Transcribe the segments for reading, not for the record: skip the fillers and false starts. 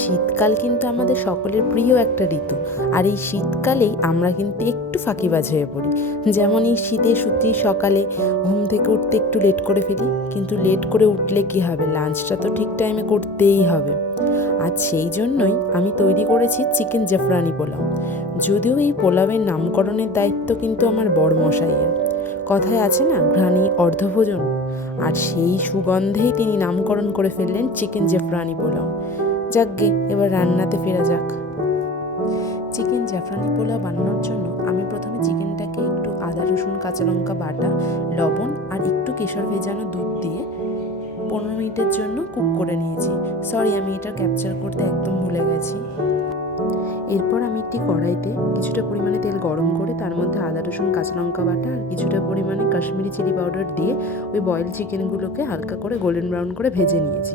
শীতকাল কিন্তু আমাদের সকলের প্রিয় একটা ঋতু, আর এই শীতকালেই আমরা কিন্তু একটু ফাঁকিবাজ হয়ে পড়ি। যেমন এই শীতের সত্যি সকালে ঘুম থেকে উঠতে একটু লেট করে ফেলি, কিন্তু লেট করে উঠলে কি হবে, লাঞ্চটা তো ঠিক টাইমে করতেই হবে। আর সেই জন্যই আমি তৈরি করেছি চিকেন জাফরানি পোলাও। যদিও এই পোলাওয়ের নামকরণের দায়িত্ব কিন্তু আমার বড়মশাইয়ের। কথায় আছে না, ঘ্রাণী অর্ধভোজন, আর সেই সুগন্ধেই তিনি নামকরণ করে ফেললেন চিকেন জাফরানি পোলাও। যাকগে, এবার রান্নাতে ফেরা যাক। চিকেন জাফরানি পোলাও বানানোর জন্য আমি প্রথমে চিকেনটাকে একটু আদা রসুন কাঁচা লঙ্কা বাটা, লবণ আর একটু কেশর ভেজানো দুধ দিয়ে 15 মিনিটের জন্য কুক করে নিয়েছি। সরি, আমি এটা ক্যাপচার করতে একদম ভুলে গেছি। এরপর আমি একটি কড়াইতে কিছুটা পরিমাণে তেল গরম করে তার মধ্যে আদা রসুন কাঁচা লঙ্কা বাটা আর কিছুটা পরিমাণে কাশ্মীরি চিলি পাউডার দিয়ে ওই বয়েল চিকেনগুলোকে হালকা করে গোল্ডেন ব্রাউন করে ভেজে নিয়েছি।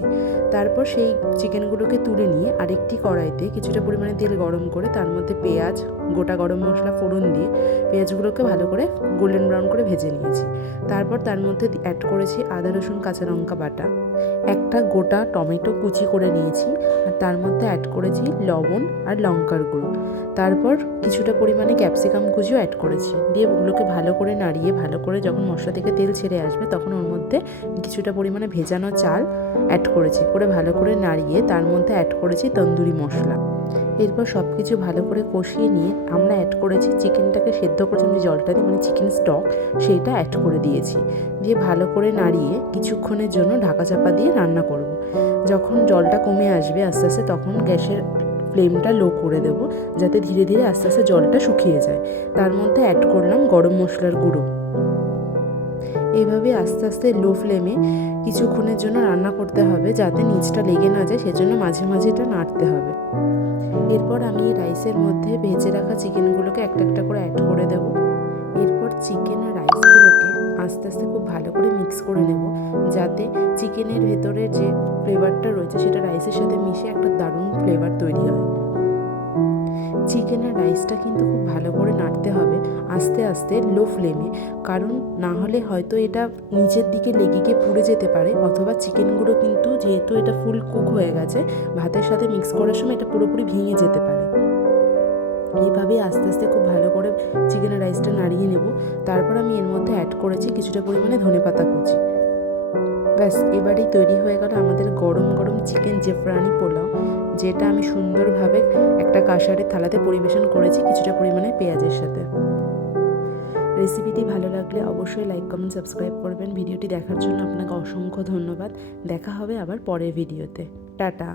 তারপর সেই চিকেনগুলোকে তুলে নিয়ে আরেকটি কড়াইতে কিছুটা পরিমাণে তেল গরম করে তার মধ্যে পেঁয়াজ, গোটা গরম মশলা ফোড়ন দিয়ে পেঁয়াজগুলোকে ভালো করে গোল্ডেন ব্রাউন করে ভেজে নিয়েছি। তারপর তার মধ্যে অ্যাড করেছি আদা রসুন কাঁচা লঙ্কা বাটা, একটা গোটা টমেটো কুচি করে নিয়েছি, আর তার মধ্যে অ্যাড করেছি লবণ আর লঙ্কার গুঁড়ো। তারপর কিছুটা পরিমাণে ক্যাপসিকাম কুচিও অ্যাড করেছি, দিয়ে ওগুলোকে ভালো করে নাড়িয়ে ভালো করে যখন মশলা থেকে তেল ছেড়ে আসবে তখন ওর মধ্যে কিছুটা পরিমাণে ভেজানো চাল অ্যাড করেছি, করে ভালো করে নাড়িয়ে তার মধ্যে অ্যাড করেছি তন্দুরি মশলা। এরপর সব কিছু ভালো করে কষিয়ে নিয়ে আমরা অ্যাড করেছি চিকেনটাকে সেদ্ধ করেছি যে জলটা দিয়ে, মানে চিকেন স্টক, সেইটা অ্যাড করে দিয়েছি। দিয়ে ভালো করে নাড়িয়ে কিছুক্ষণের জন্য ঢাকা চাপা দিয়ে রান্না করব। যখন জলটা কমে আসবে আস্তে আস্তে তখন গ্যাসের ফ্লেমটা লো করে দেব, যাতে ধীরে ধীরে আস্তে আস্তে জলটা শুকিয়ে যায়। তার মধ্যে অ্যাড করলাম গরম মশলার গুঁড়ো। এইভাবে আস্তে আস্তে লো ফ্লেমে কিছুক্ষণের জন্য রান্না করতে হবে, যাতে নিচটা লেগে না যায়, সেজন্য মাঝে মাঝে এটা নাড়তে হবে। এরপর আমি রাইসের মধ্যে ভেজে রাখা চিকেনগুলোকে একটা একটা করে অ্যাড করে দেব। এরপর চিকেন আর রাইসগুলোকে আস্তে আস্তে খুব ভালো করে মিক্স করে নেব, যাতে চিকেনের ভেতরে যে ফ্লেভারটা রয়েছে সেটা রাইসের সাথে মিশে একটা দারুণ ফ্লেভার তৈরি হয়। চিকেন আর রাইসটা কিন্তু খুব ভালো করে নাড়তে হবে আস্তে আস্তে লো ফ্লেমে, কারণ না হলে হয়তো এটা নিচের দিকে লেগে গিয়ে পুড়ে যেতে পারে, অথবা চিকেনগুলো কিন্তু যেহেতু এটা ফুল কুক হয়ে গেছে ভাতের সাথে মিক্স করার সময় এটা পুরোপুরি ভেঙে যেতে পারে। এইভাবেই আস্তে আস্তে খুব ভালো করে চিকেন আর রাইসটা নাড়িয়ে নেব। তারপর আমি এর মধ্যে অ্যাড করেছি কিছুটা পরিমাণে ধনেপাতা কুচি। ব্যাস, এবারেই তৈরি হয়ে গেল আমাদের গরম গরম চিকেন জাফরানি পোলাও, যেটা আমি সুন্দরভাবে একটা কাঁসারের থালাতে পরিবেশন করেছি কিছুটা পরিমাণে পেঁয়াজের সাথে। রেসিপিটি ভালো লাগলে অবশ্যই লাইক কমেন্ট সাবস্ক্রাইব করবেন। ভিডিওটি দেখার জন্য আপনাকে অসংখ্য ধন্যবাদ। দেখা হবে আবার পরের ভিডিওতে। টাটা।